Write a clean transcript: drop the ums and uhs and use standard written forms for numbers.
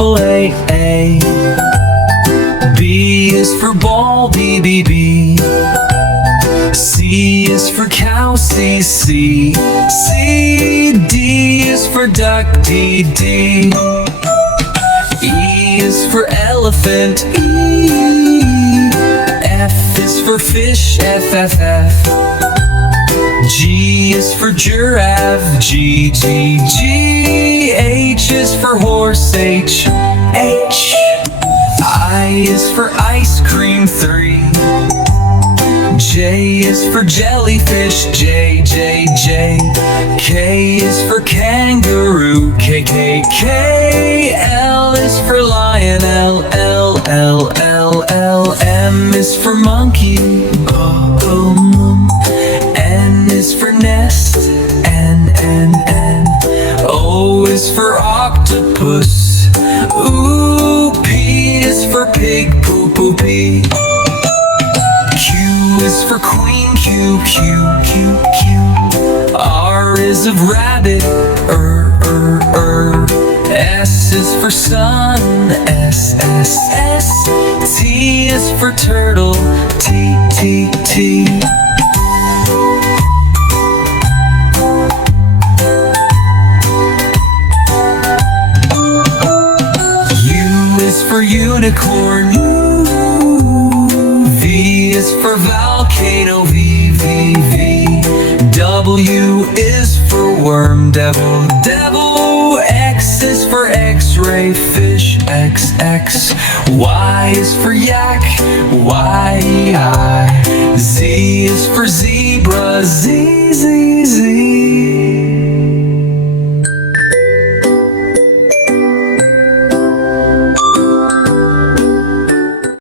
apple, A, A. B is for ball, B, B, B. C is for cow, C, C. C, D is for duck, D, D. E is for elephant, E. F is for fish, F, F, F. G is for giraffe, G, G, G. H is for horse, H, H. I is for ice cream, 3. J is for jellyfish, J, J, J. K is for kangaroo, K, K, K. L is for lion, L, L, L, L, L. M is for monkey, O, O. N is for nest, N, N, N. O is for octopus, ooh. P is for pig, poo, poo, P. Q is for queen, Q, Q, Q, Q. R is of rabbit, S is for sun, S, S, S. T is for turtle, T, T, T. U is for unicorn, V is for volcano, V, V, V. W is for worm, devil, devil. X is for x-ray, fish, X, X. Y is for yak, Y, I. Z is for zebra, Z, Z, Z.